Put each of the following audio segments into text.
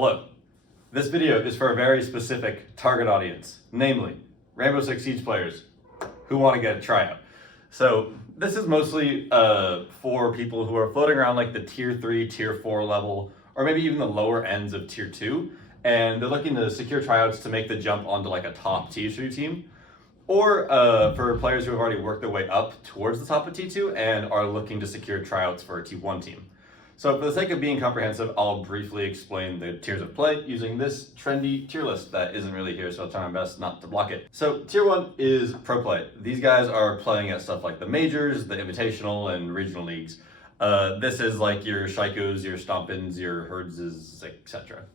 Hello. This video is for a very specific target audience, namely Rainbow Six Siege players who want to get a tryout. So this is mostly for people who are floating around like the tier 3, tier 4 level, or maybe even the lower ends of tier 2, and they're looking to secure tryouts to make the jump onto like a top T2 team. Or for players who have already worked their way up towards the top of T2 and are looking to secure tryouts for a T1 team. So for the sake of being comprehensive, I'll briefly explain the tiers of play using this trendy tier list that isn't really here, so I'll try my best not to block it. So tier 1 is pro play. These guys are playing at stuff like the majors, the invitational, and regional leagues. This is like your Shikos, your Stompins, your Herdses, etc.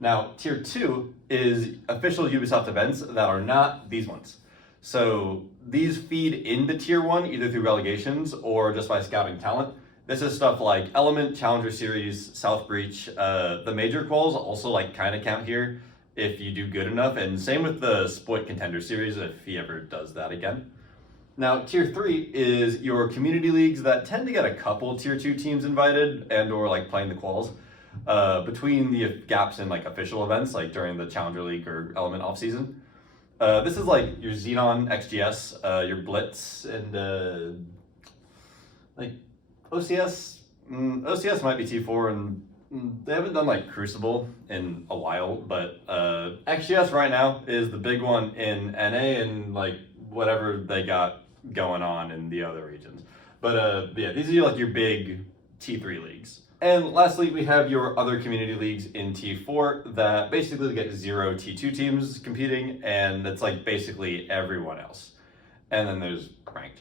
Now, tier 2 is official Ubisoft events that are not these ones. So these feed into tier 1 either through relegations or just by scouting talent. This is stuff like Element, Challenger Series, South Breach. The major quals also like kind of count here if you do good enough, and same with the Spoit Contender Series if he ever does that again. Now, tier 3 is your community leagues that tend to get a couple tier 2 teams invited and or like playing the quals between the gaps in like official events like during the Challenger League or Element off season. This is like your Xenon XGS, your Blitz, and like OCS. OCS might be T4, and they haven't done like Crucible in a while, but XGS right now is the big one in NA and like whatever they got going on in the other regions. But yeah, these are like your big T3 leagues. And lastly, we have your other community leagues in T4 that basically get 0 T2 teams competing, and it's like basically everyone else. And then there's ranked.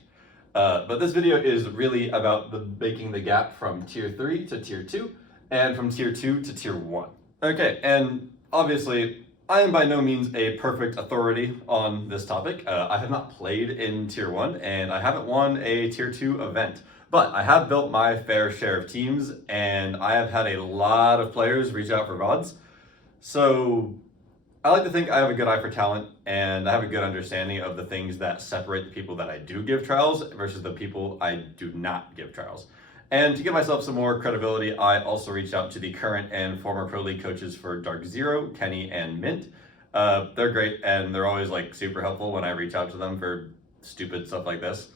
But this video is really about making the gap from tier 3 to tier 2, and from tier 2 to tier 1. Okay, and obviously, I am by no means a perfect authority on this topic. I have not played in tier 1, and I haven't won a tier 2 event. But I have built my fair share of teams, and I have had a lot of players reach out for VODs. So I like to think I have a good eye for talent, and I have a good understanding of the things that separate the people that I do give trials versus the people I do not give trials. And to give myself some more credibility, I also reached out to the current and former Pro League coaches for Dark Zero, Kenny, and Mint. They're great, and they're always like super helpful when I reach out to them for stupid stuff like this.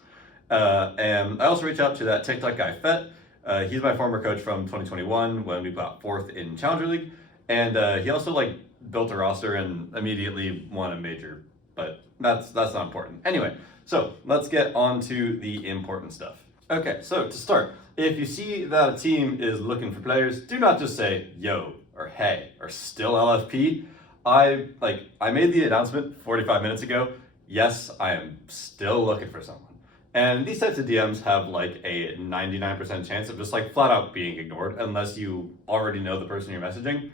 And I also reached out to that TikTok guy, Fett. He's my former coach from 2021 when we got 4th in Challenger League. And he also like built a roster and immediately won a major, but that's not important. Anyway, so let's get on to the important stuff. Okay, so to start, if you see that a team is looking for players, do not just say, yo, or hey, or still LFP. I made the announcement 45 minutes ago. Yes, I am still looking for someone. And these types of DMs have like a 99% chance of just like flat out being ignored unless you already know the person you're messaging.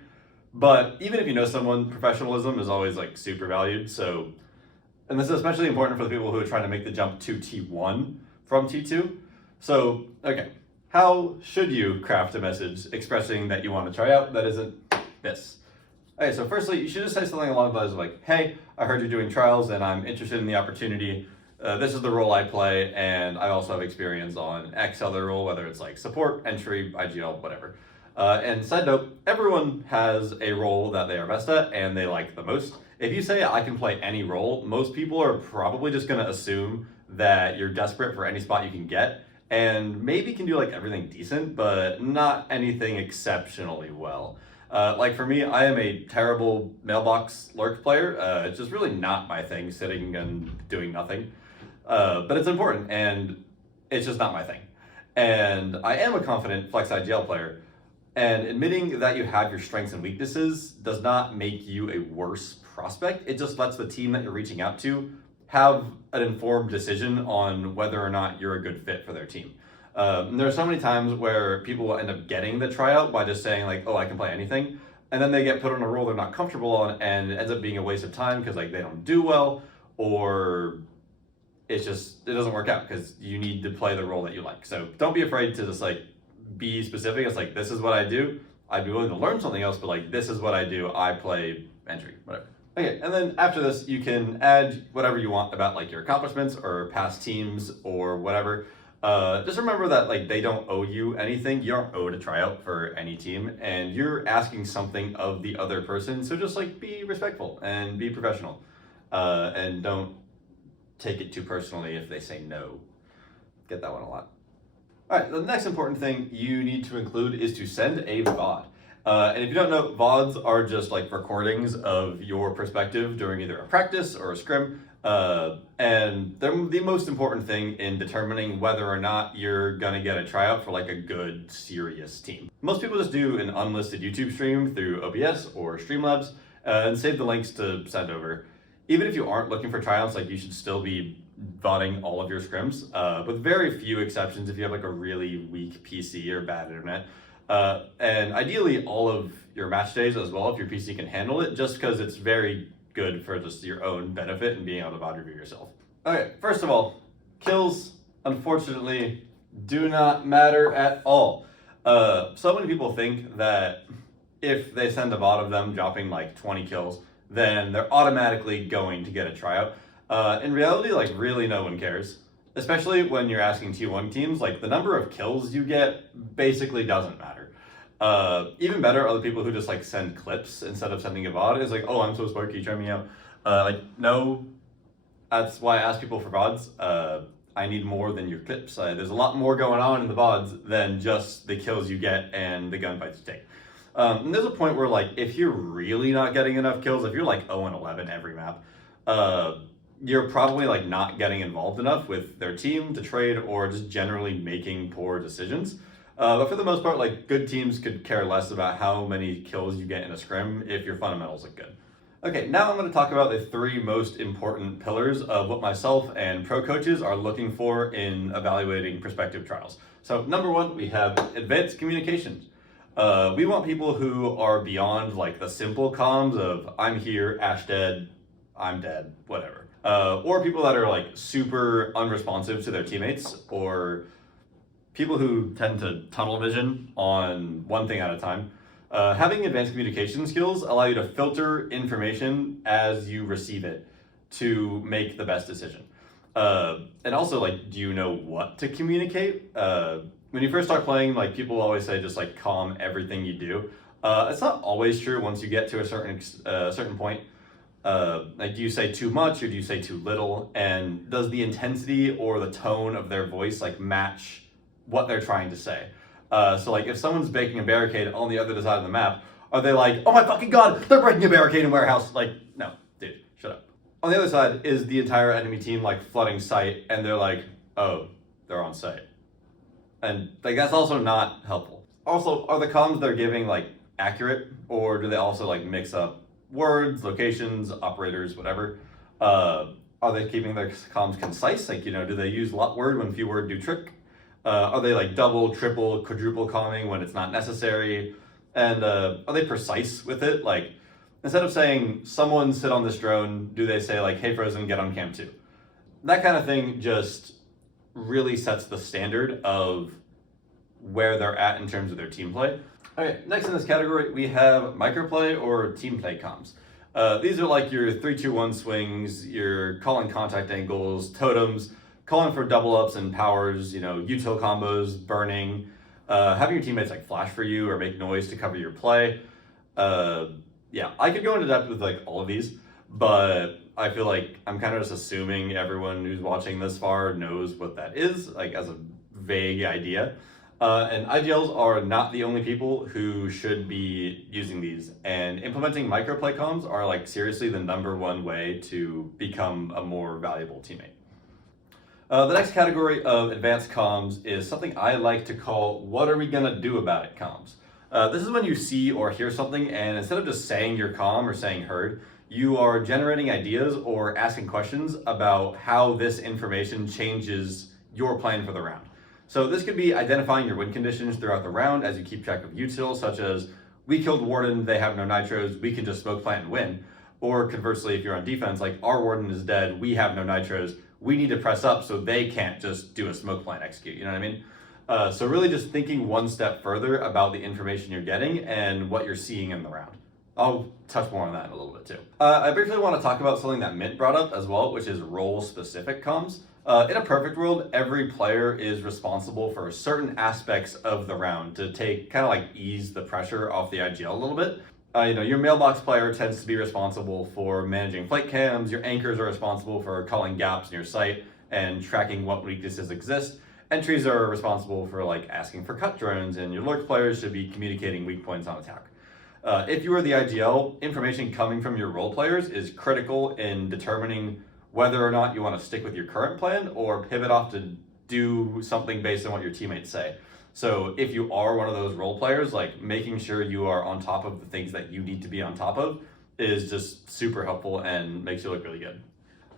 But even if you know someone, professionalism is always like super valued. So, and this is especially important for the people who are trying to make the jump to T1 from T2. So, okay, how should you craft a message expressing that you want to try out that isn't this? Okay, so firstly, you should just say something along the lines of like, hey, I heard you're doing trials and I'm interested in the opportunity. This is the role I play, and I also have experience on X other role, whether it's like support, entry, IGL, whatever. And side note, everyone has a role that they are best at and they like the most. If you say I can play any role, most people are probably just going to assume that you're desperate for any spot you can get, and maybe can do like everything decent, but not anything exceptionally well. Like for me, I am a terrible mailbox lurk player. It's just really not my thing, sitting and doing nothing. But it's important, and it's just not my thing. And I am a confident flex IGL player, and admitting that you have your strengths and weaknesses does not make you a worse prospect. It just lets the team that you're reaching out to have an informed decision on whether or not you're a good fit for their team. There are so many times where people will end up getting the tryout by just saying like, oh, I can play anything. And then they get put on a role they're not comfortable on, and it ends up being a waste of time because like they don't do well, or it doesn't work out because you need to play the role that you like. So don't be afraid to just like be specific. It's like, this is what I do. I'd be willing to learn something else, but like, this is what I do. I play entry, whatever. Okay, and then after this, you can add whatever you want about like your accomplishments or past teams or whatever. Just remember that like they don't owe you anything. You aren't owed a tryout for any team, and you're asking something of the other person. So just like be respectful and be professional, and don't take it too personally if they say no. Get that one a lot. All right, the next important thing you need to include is to send a VOD. And if you don't know, VODs are just like recordings of your perspective during either a practice or a scrim. And they're the most important thing in determining whether or not you're gonna get a tryout for like a good, serious team. Most people just do an unlisted YouTube stream through OBS or Streamlabs and save the links to send over. Even if you aren't looking for tryouts, like you should still be VODing all of your scrims, with very few exceptions if you have like a really weak PC or bad internet. And ideally all of your match days as well if your PC can handle it, just because it's very good for just your own benefit and being able to VOD review yourself. Okay, first of all, kills, unfortunately, do not matter at all. So many people think that if they send a VOD of them dropping like 20 kills, then they're automatically going to get a tryout. In reality, like really no one cares. Especially when you're asking T1 teams, like the number of kills you get basically doesn't matter. Even better are the people who just like send clips instead of sending a VOD. It's like, oh, I'm so smart, can you try me out? Like, no, that's why I ask people for VODs. I need more than your clips. There's a lot more going on in the VODs than just the kills you get and the gunfights you take. And there's a point where like, if you're really not getting enough kills, if you're like 0-11 every map, you're probably like not getting involved enough with their team to trade or just generally making poor decisions. But for the most part, like good teams could care less about how many kills you get in a scrim if your fundamentals look good. Okay, now I'm going to talk about the 3 most important pillars of what myself and pro coaches are looking for in evaluating prospective trials. So number 1, we have advanced communications. We want people who are beyond like the simple comms of I'm here, Ash dead, I'm dead, whatever. Or people that are like super unresponsive to their teammates, or people who tend to tunnel vision on one thing at a time. Having advanced communication skills allow you to filter information as you receive it to make the best decision. And also, like, do you know what to communicate? When you first start playing, like people always say just like calm everything you do. It's not always true once you get to a certain point. Like, do you say too much or do you say too little? And does the intensity or the tone of their voice like match what they're trying to say? So like if someone's breaking a barricade on the other side of the map, are they like, oh my fucking god, they're breaking a barricade in warehouse? Like, no, dude, shut up. On the other side is the entire enemy team like flooding site and they're like, oh, they're on site. And like that's also not helpful. Also, are the comms they're giving like accurate, or do they also like mix up words, locations, operators, whatever? Are they keeping their comms concise? Like, you know, do they use lot word when few word do trick? Are they like double, triple, quadruple calming when it's not necessary? And are they precise with it? Like, instead of saying someone sit on this drone, do they say like, hey Frozen, get on cam 2? That kind of thing just really sets the standard of where they're at in terms of their team play. Okay, next in this category, we have microplay or team play comms. These are like your 3-2-1 swings, your calling contact angles, totems, calling for double ups and powers, you know, util combos, burning, having your teammates like flash for you or make noise to cover your play. Yeah, I could go into depth with like all of these, but I feel like I'm kind of just assuming everyone who's watching this far knows what that is, like as a vague idea. And IGLs are not the only people who should be using these, and implementing microplay comms are like seriously the #1 way to become a more valuable teammate. The next category of advanced comms is something I like to call what are we gonna do about it comms. This is when you see or hear something and instead of just saying your comm or saying heard, you are generating ideas or asking questions about how this information changes your plan for the round. So this could be identifying your win conditions throughout the round as you keep track of utils, such as we killed Warden, they have no nitros, we can just smoke plant and win. Or conversely, if you're on defense, like our Warden is dead, we have no nitros, we need to press up so they can't just do a smoke plant execute, you know what I mean? So really just thinking one step further about the information you're getting and what you're seeing in the round. I'll touch more on that in a little bit too. I briefly want to talk about something that Mint brought up as well, which is role-specific comms. In a perfect world, every player is responsible for certain aspects of the round to kind of like ease the pressure off the IGL a little bit. Your mailbox player tends to be responsible for managing flight cams, your anchors are responsible for calling gaps in your site and tracking what weaknesses exist. Entries are responsible for like asking for cut drones, and your lurk players should be communicating weak points on attack. If you are the IGL, information coming from your role players is critical in determining whether or not you want to stick with your current plan or pivot off to do something based on what your teammates say. So if you are one of those role players, like making sure you are on top of the things that you need to be on top of is just super helpful and makes you look really good.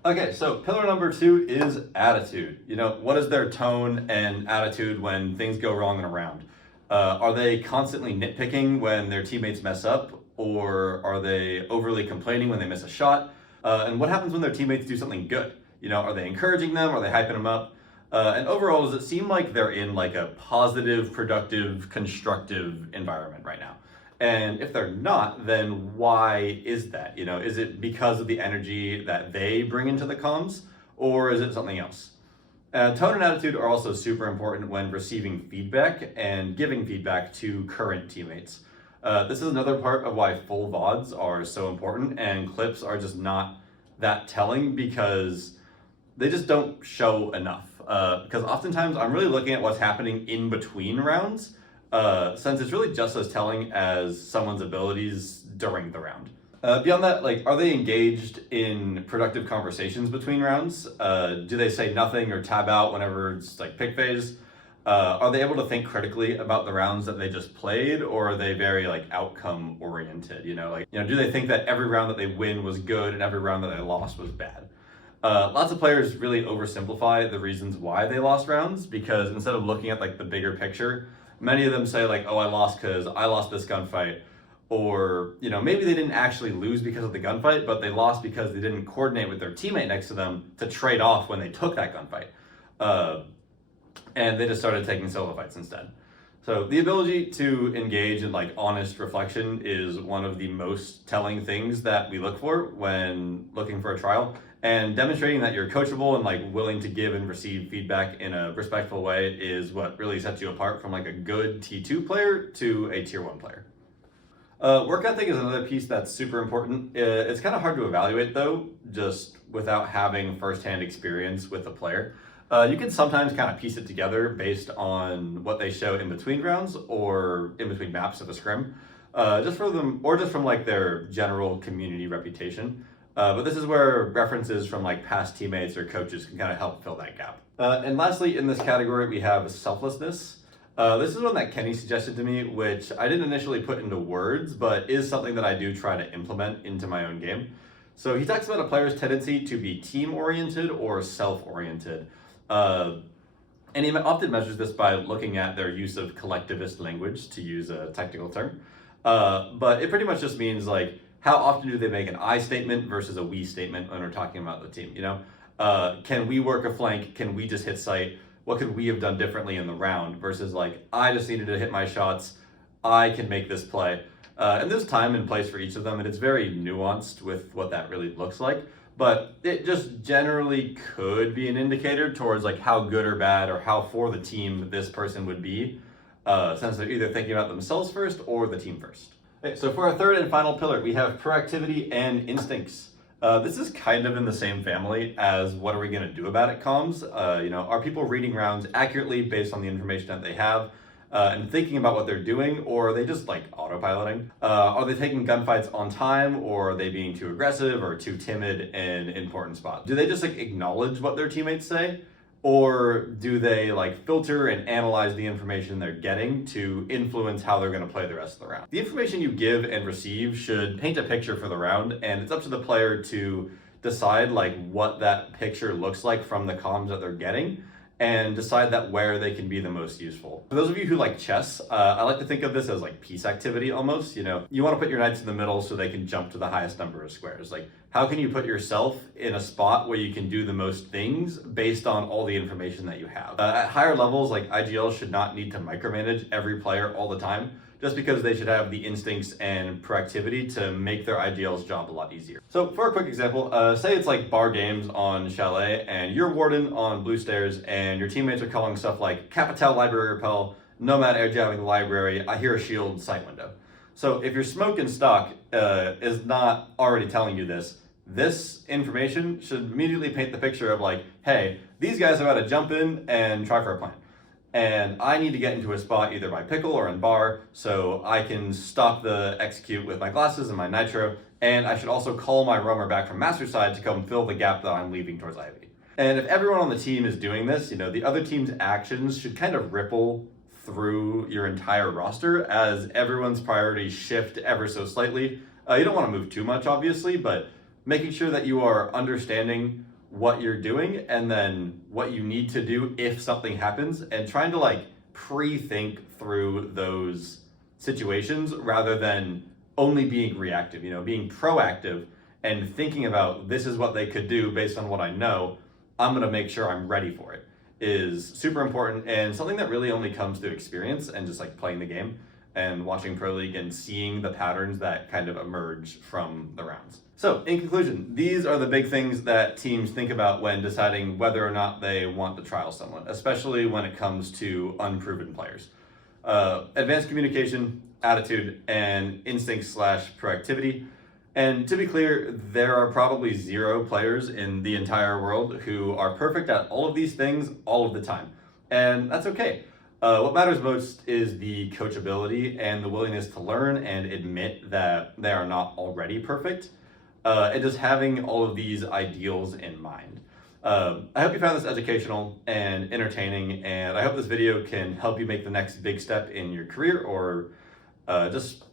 Okay, so pillar number 2 is attitude. What is their tone and attitude when things go wrong in a round? Are they constantly nitpicking when their teammates mess up, or are they overly complaining when they miss a shot? And what happens when their teammates do something good? Are they encouraging them? Are they hyping them up? And overall, does it seem like they're in like a positive, productive, constructive environment right now? And if they're not, then why is that? Is it because of the energy that they bring into the comms, or is it something else? Tone and attitude are also super important when receiving feedback and giving feedback to current teammates. This is another part of why full VODs are so important, and clips are just not that telling because they just don't show enough. Because oftentimes I'm really looking at what's happening in between rounds, since it's really just as telling as someone's abilities during the round. Beyond that, are they engaged in productive conversations between rounds? Do they say nothing or tab out whenever it's pick phase? Are they able to think critically about the rounds that they just played, or are they very outcome oriented? Do they think that every round that they win was good and every round that they lost was bad? Lots of players really oversimplify the reasons why they lost rounds, because instead of looking at the bigger picture, many of them say oh, I lost because I lost this gunfight, or maybe they didn't actually lose because of the gunfight, but they lost because they didn't coordinate with their teammate next to them to trade off when they took that gunfight, and they just started taking solo fights instead. So the ability to engage in honest reflection is one of the most telling things that we look for when looking for a trial, and demonstrating that you're coachable and willing to give and receive feedback in a respectful way is what really sets you apart from a good T2 player to a tier 1 player. Work ethic is another piece that's super important. It's kind of hard to evaluate though, just without having firsthand experience with the player. You can sometimes kind of piece it together based on what they show in between rounds or in between maps of a scrim, just from their general community reputation. But this is where references from past teammates or coaches can kind of help fill that gap. And lastly, in this category, we have selflessness. This is one that Kenny suggested to me, which I didn't initially put into words, but is something that I do try to implement into my own game. So he talks about a player's tendency to be team-oriented or self-oriented. And he often measures this by looking at their use of collectivist language, to use a technical term. But it pretty much just means how often do they make an I statement versus a we statement when we're talking about the team? Can we work a flank? Can we just hit site? What could we have done differently in the round versus I just needed to hit my shots. I can make this play. And there's time and place for each of them, and it's very nuanced with what that really looks like. But it just generally could be an indicator towards how good or bad or how for the team this person would be, since they're either thinking about themselves first or the team first. Okay, so for our third and final pillar, we have proactivity and instincts. This is kind of in the same family as what are we going to do about it comms. Are people reading rounds accurately based on the information that they have and thinking about what they're doing, or are they just autopiloting? Are they taking gunfights on time, or are they being too aggressive or too timid in important spots? Do they just acknowledge what their teammates say? Or do they filter and analyze the information they're getting to influence how they're going to play the rest of the round? The information you give and receive should paint a picture for the round, and it's up to the player to decide what that picture looks like from the comms that they're getting, and decide that where they can be the most useful. For those of you who like chess, I like to think of this as peace activity almost. You want to put your knights in the middle so they can jump to the highest number of squares. How can you put yourself in a spot where you can do the most things based on all the information that you have? At higher levels, like IGL should not need to micromanage every player all the time, just because they should have the instincts and proactivity to make their IGL's job a lot easier. So for a quick example, say it's like bar games on Chalet and you're Warden on Blue Stairs and your teammates are calling stuff like Capital Library Repel, Nomad air jabbing the library, I hear a shield sight window. So if your smoke in stock is not already telling you this information should immediately paint the picture of like, hey, these guys are about to jump in and try for a plant. And I need to get into a spot either by pickle or in bar so I can stop the execute with my glasses and my nitro. And I should also call my roamer back from master side to come fill the gap that I'm leaving towards Ivy. And if everyone on the team is doing this, the other team's actions should kind of ripple through your entire roster as everyone's priorities shift ever so slightly. You don't want to move too much, obviously, but making sure that you are understanding what you're doing and then what you need to do if something happens, and trying to like pre-think through those situations rather than only being reactive, being proactive and thinking about this is what they could do based on what I know. I'm going to make sure I'm ready for it is super important, and something that really only comes through experience and just like playing the game and watching Pro League and seeing the patterns that kind of emerge from the rounds. So in conclusion, these are the big things that teams think about when deciding whether or not they want to trial someone, especially when it comes to unproven players. Advanced communication, attitude, and instinct/proactivity. And to be clear, there are probably 0 players in the entire world who are perfect at all of these things all of the time. And that's okay. What matters most is the coachability and the willingness to learn and admit that they are not already perfect. And just having all of these ideals in mind. I hope you found this educational and entertaining, and I hope this video can help you make the next big step in your career, or just,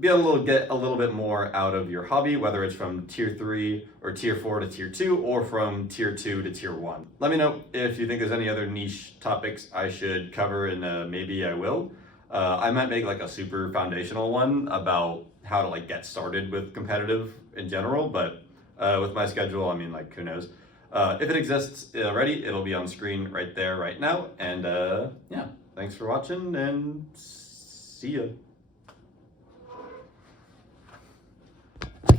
be able to get a little bit more out of your hobby, whether it's from tier 3 or tier 4 to tier 2, or from tier 2 to tier 1. Let me know if you think there's any other niche topics I should cover, and maybe I will. I might make like a super foundational one about how to like get started with competitive in general, but with my schedule, who knows? If it exists already, it'll be on screen right there, right now. And yeah, thanks for watching, and see ya.